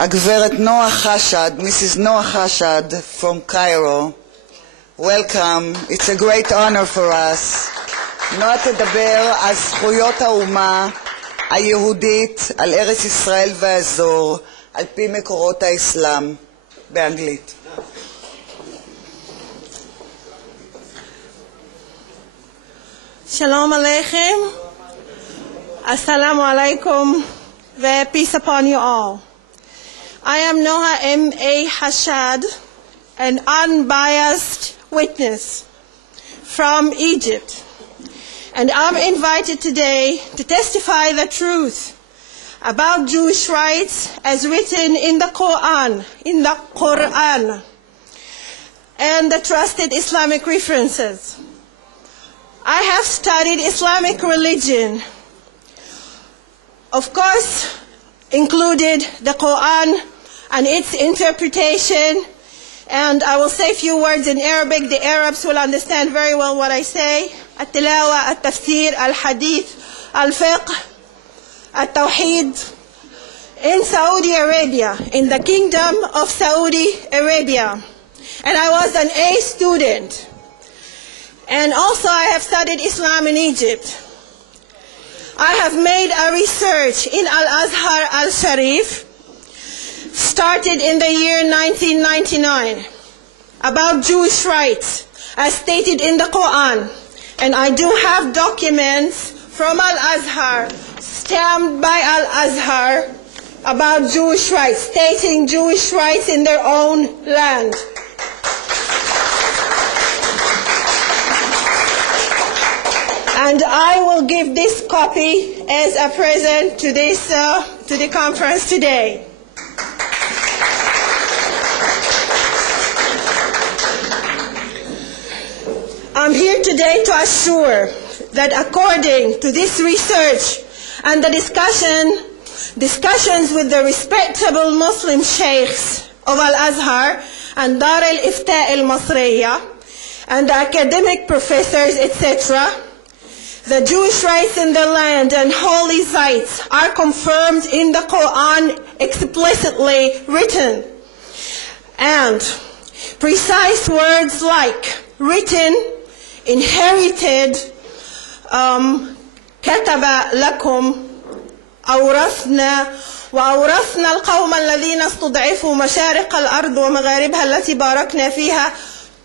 הגברת נועה חאשאד, Mrs. נועה חאשאד from Cairo. Welcome. It's a great honor for us. נועה תדבר על זכויות האומה היהודית, על ארץ ישראל והאזור, על פי מקורות האסלאם, באנגלית. Shalom Aleichem. Assalamu alaikum. Peace upon you all. I am Noah M.A. Xaxad, an unbiased witness from Egypt. And I'm invited today to testify the truth about Jewish rights as written in the Quran, and the trusted Islamic references. I have studied Islamic religion, of course, included the Quran and its interpretation, and I will say a few words in Arabic. The Arabs will understand very well what I say. At-tilawa, at-tafsir, al-hadith, al-fiqh, at-tawheed. In Saudi Arabia, in the Kingdom of Saudi Arabia. And I was an A student. And also I have studied Islam in Egypt. I have made a research in Al-Azhar al-Sharif, started in the year 1999, about Jewish rights, as stated in the Quran. And I do have documents from Al-Azhar, stamped by Al-Azhar, about Jewish rights, stating Jewish rights in their own land. And I will give this copy as a present to the conference today. I'm here today to assure that according to this research and the discussions with the respectable Muslim sheikhs of Al-Azhar and Dar al-Ifta al-Masriya and the academic professors, etc., the Jewish rights in the land and holy sites are confirmed in the Quran, explicitly written. And precise words like written, inherited, كتب لكم, أورثنا وأورثنا القوم الذين استضعفوا مشارق الأرض ومغاربها التي باركنا فيها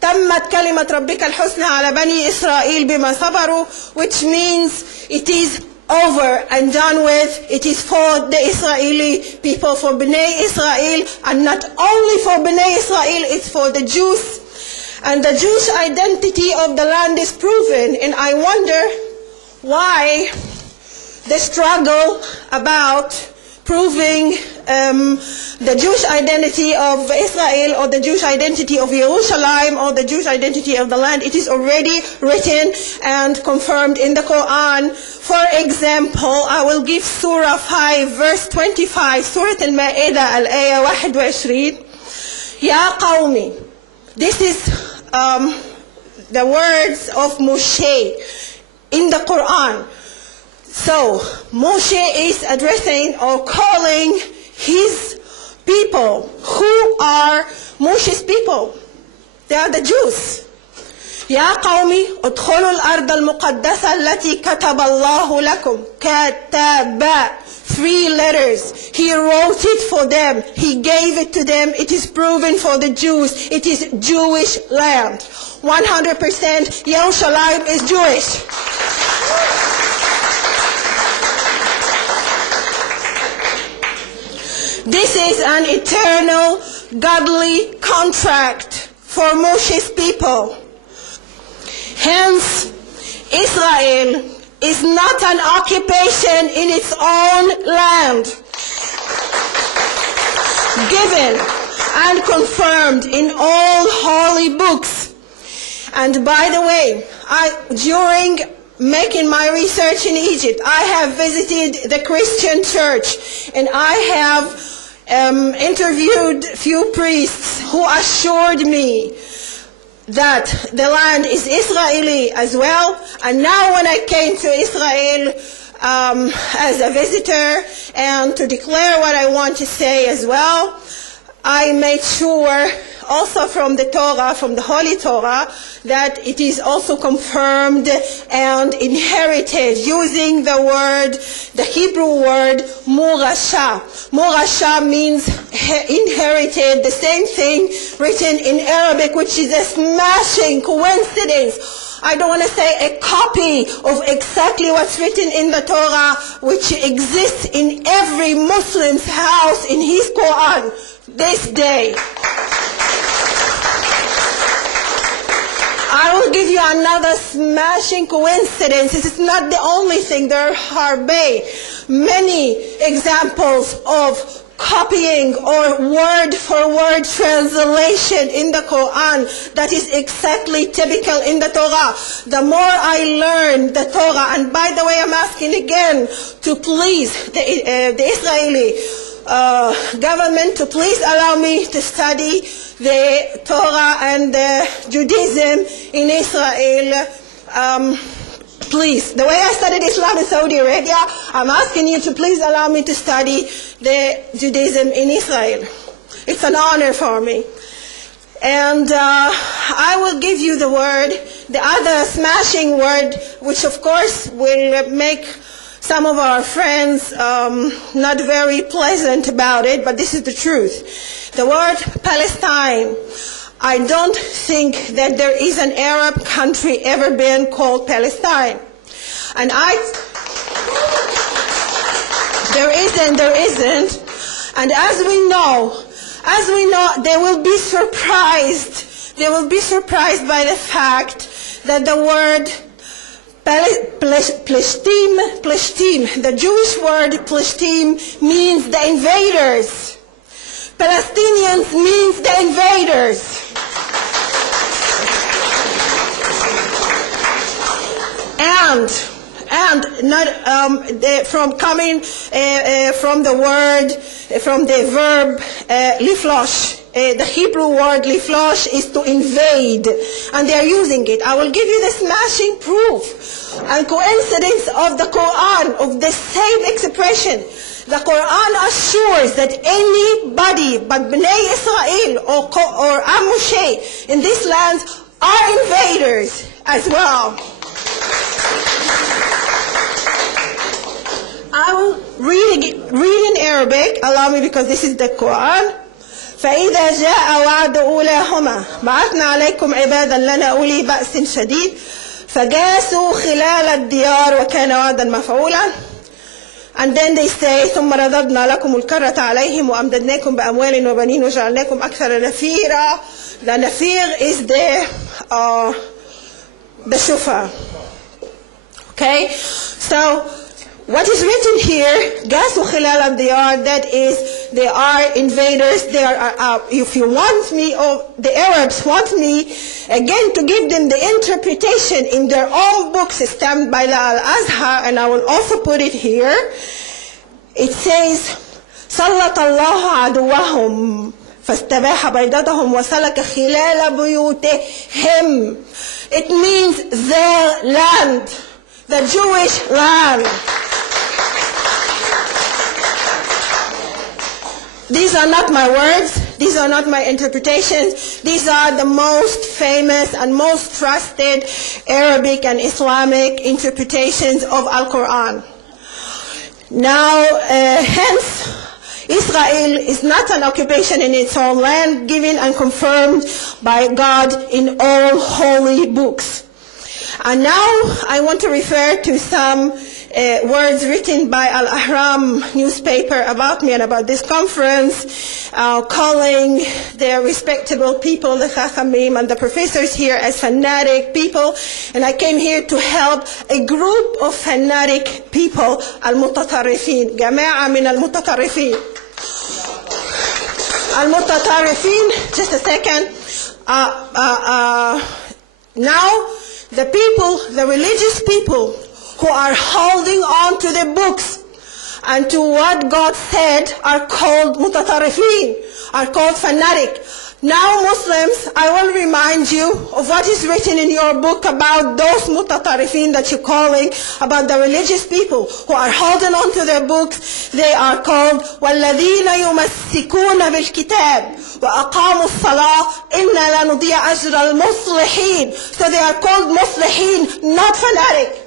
تمت كلمة ربك الحسنى على بني إسرائيل بما صبروا, which means it is over and done with. It is for the Israeli people, for Bnei Israel, and not only for Bnei Israel, it's for the Jews. And the Jewish identity of the land is proven, and I wonder why the struggle about proving the Jewish identity of Israel or the Jewish identity of Jerusalem or the Jewish identity of the land. It is already written and confirmed in the Quran. For example, I will give Surah 5, verse 25, Surah Al-Ma'idah, Al-Ayah 21. Ya Qawmi. This is the words of Moshe in the Quran. So, Moshe is addressing or calling his people. Who are Moshe's people? They are the Jews. يا قومي ادخلوا الأرض المقدسة التي كتب الله لكم. كتب. 3 letters. He wrote it for them. He gave it to them. It is proven for the Jews. It is Jewish land. 100% Yerushalayim is Jewish. This is an eternal, godly contract for Moshe's people. Hence, Israel is not an occupation in its own land, given and confirmed in all holy books. And by the way, during making my research in Egypt, I have visited the Christian church, and I have interviewed few priests who assured me that the land is Israeli as well. And now when I came to Israel as a visitor and to declare what I want to say as well. I made sure also from the Torah, from the Holy Torah, that it is also confirmed and inherited using the word, the Hebrew word, murasha. Murasha means inherited, the same thing written in Arabic, which is a smashing coincidence. I don't want to say a copy of exactly what's written in the Torah, which exists in every Muslim's house in his Quran this day. I will give you another smashing coincidence. This is not the only thing. There are many examples of copying or word-for-word translation in the Quran that is exactly typical in the Torah. The more I learn the Torah, and by the way, I'm asking again to please the Israeli government to please allow me to study the Torah and the Judaism in Israel. Please, the way I studied Islam in Saudi Arabia, I'm asking you to please allow me to study the Judaism in Israel. It's an honor for me. And I will give you the word, the other smashing word, which of course will make some of our friends not very pleasant about it, but this is the truth. The word Palestine. I don't think that there is an Arab country ever been called Palestine. And there isn't. And as we know, they will be surprised. They will be surprised by the fact that the word Pleshtim, the Jewish word Pleshtim means the invaders. Palestinians means the invaders. And not from the verb liflosh. The Hebrew word liflosh is to invade, and they are using it. I will give you the smashing proof and coincidence of the Quran of the same expression. The Quran assures that anybody but Bnei Israel or Am Moshe in this land are invaders as well. I will read in Arabic. Allow me, because this is the Quran. فإذا جاء وعد أولاهما بعثنا عليكم عبادا لنا أولي بأس شديد فجاسوا خلال الديار وكان وعدا مفعولا. And then they say ثم رددنا لكم الكرة عليهم وأمددناكم بأموال وبنين وجعلناكم أكثر نفيرا. The nafir is the shofar. Okay, so what is written here, Gasu Khilal al-Diyar, that is, they are invaders. They are, if you want me, or the Arabs want me, again, to give them the interpretation in their own books stamped by Al-Azhar, and I will also put it here. It says, سَلَّطَ اللَّهُ عَدُوَّهُمْ فَاسْتَبَاحَ بَيْضَتَهُمْ وَسَلَكَ خِلَالَ بُيُوتِهِمْ. It means their land, the Jewish land. These are not my words. These are not my interpretations. These are the most famous and most trusted Arabic and Islamic interpretations of Al-Quran. Now, hence, Israel is not an occupation in its own land, given and confirmed by God in all holy books. And now I want to refer to some words written by Al-Ahram newspaper about me and about this conference, calling the respectable people, the Chachamim and the professors here, as fanatic people. And I came here to help a group of fanatic people, al-mutatarrifin, jama'a min al-mutatarrifin. Al-mutatarrifin, just a second. Now, the people, the religious people who are holding on to the books and to what God said are called mutatarrifin, are called fanatic. Now, Muslims, I will remind you of what is written in your book about those mutatarifin that you're calling, about the religious people who are holding on to their books. They are called وَالَّذِينَ يُمَسِّكُونَ بِالْكِتَابِ وَأَقَامُوا الصَّلَاةَ إِنَّا لَا نُضِيعُ أَجْرَ الْمُصْلِحِينَ. So they are called muslihin, not fanatic.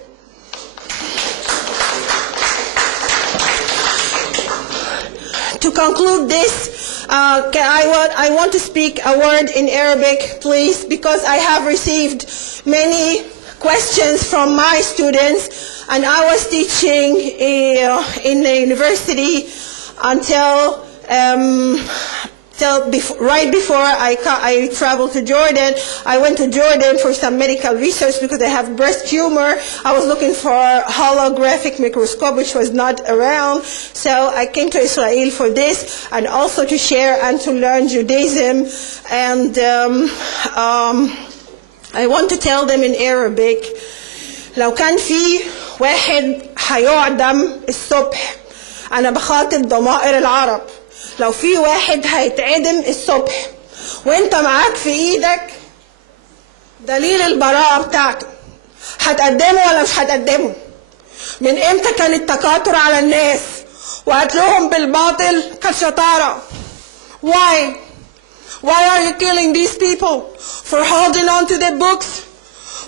To conclude this, I want to speak a word in Arabic, please, because I have received many questions from my students, and I was teaching in the university until right before I traveled to Jordan. I went to Jordan for some medical research because I have breast tumor. I was looking for a holographic microscope, which was not around. So I came to Israel for this, and also to share and to learn Judaism. And I want to tell them in Arabic, لو كان في واحد هيعدم الصبح، أنا بخاطب ضمائر العرب. لو في واحد هيتعدم الصبح وانت معاك في ايدك دليل البراءة بتاعته، هتقدمه ولا مش هتقدمه؟ من امتى كان التكاثر على الناس وقتلهم بالباطل كالشطارة؟ Why are you killing these people for holding on to the books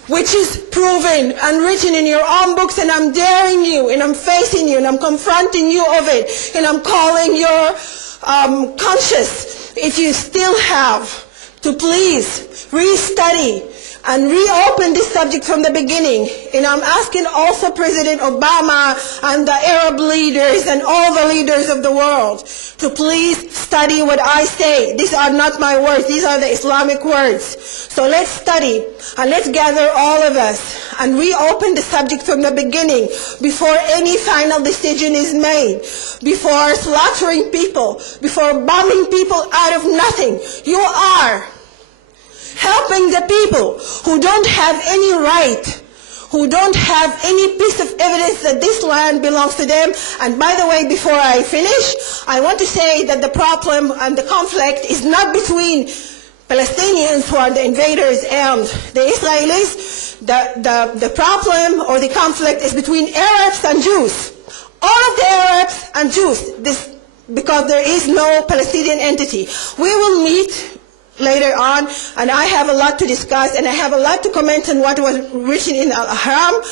which is proven and written in your own books? And I'm daring you, and I'm facing you, and I'm confronting you of it, and I'm calling your conscious, if you still have, to please restudy and reopen this subject from the beginning. And I'm asking also President Obama and the Arab leaders and all the leaders of the world to please study what I say. These are not my words, these are the Islamic words. So let's study and let's gather all of us and reopen the subject from the beginning before any final decision is made, before slaughtering people, before bombing people out of nothing. You are helping the people who don't have any right, who don't have any piece of evidence that this land belongs to them. And by the way, before I finish, I want to say that the problem and the conflict is not between Palestinians, who are the invaders, and the Israelis. The problem or the conflict is between Arabs and Jews. All of the Arabs and Jews, because there is no Palestinian entity. We will meet later on, and I have a lot to discuss, and I have a lot to comment on what was written in Al-Ahram.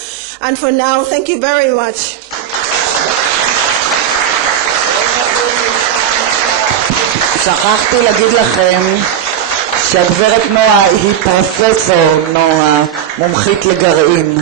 And for now, thank you very much. שכחתי להגיד לכם שהגברת נועה היא פרופסור נועה, מומחית לגרעין.